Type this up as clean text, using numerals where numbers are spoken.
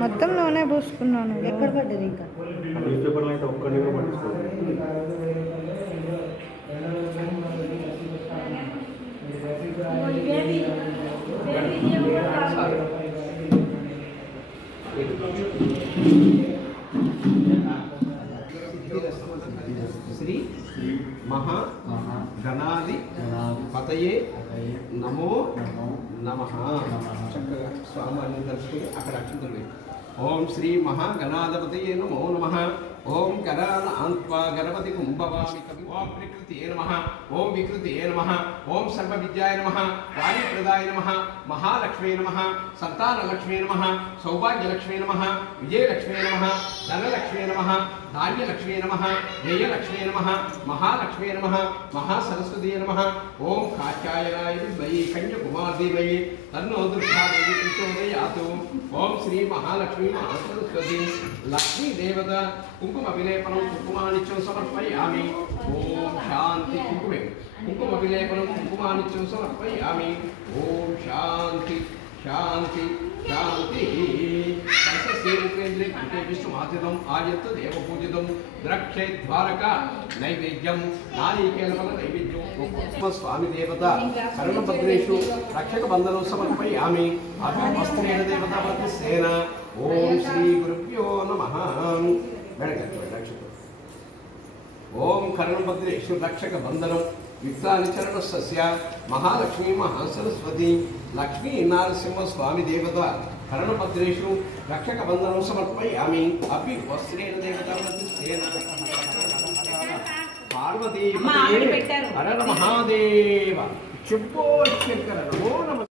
మొత్తం నూనె పోసుకున్నాను. ఎక్కడ పడ్డది ఇంకా న్యూస్ పేపర్లో అయితే ఒక్కడిని కూడా పట్టించుకోవాలి. శ్రీ మహా గణాది పతయే నమో నమః. చక్కగా స్వామిని దర్శించి అక్కడ అక్షంతలు. ఓం శ్రీ మహా గణాధిపతయే నమో నమః. ఓం గణానాన్త్వా గణపతి కుంభవామి కవి. ఓం ప్రకృతియే నమః. ఓం వికృతియే నమః. ఓం సర్వ విద్యాయ నమః. వాయుప్రదాయ నమః. మహాలక్ష్మీ నమః. సంతానలక్ష్మీ నమః. సౌభాగ్యలక్ష్మీ నమః. విజయలక్ష్మీ నమః. ధనలక్ష్మీ నమః. ధాన్యలక్ష్మీ నమః. జయలక్ష్మీ నమః. మహాలక్ష్మీ నమః. మహాసరస్వతీ నమః. ఓం కాత్యాయనాయ విద్మహి కన్యకుమార్ధీమహి తన్నో దుర్గాదేవి ప్రచోదయాతు. ఓం శ్రీ మహాలక్ష్మీ మహాసరస్వతి లక్ష్మీ దేవత కుంకుమ విలేపనం కుంకుమానిత్యం సమర్పయామి. ఓం శాంతి. కుంకుమ విలేపనం కుంకుమానిత్యం సమర్పయామి. ఓం శాంతి శాంతి శాంతి. సరస్వతీంద్రే కంఠే విష్ణుమాసితం ఆయత్త దేవపూజితం ద్రక్షే ద్వారక నైవేద్యం నారీకేళఫల నైవేద్యం. స్వామి దేవత కరుణభద్రేషు రక్షక బంధనం సమర్పయామి. అభివస్త్రేణ దేవత వర్తిసేన. ఓం శ్రీ గురుభ్యో నమః. ఓం కరుణభద్రేషు రక్షక బంధనం యుక్తాని చరణ సస్య మహాలక్ష్మీ మహాసరస్వతి లక్ష్మీ నరసింహ స్వామి దేవత కరుణభద్రేషు రక్షక బంధనం సమర్పయామి. అపి వస్త్రేణ దేవత పార్వతీ హర మహాదేవ శుభో శంకర నమో నమ.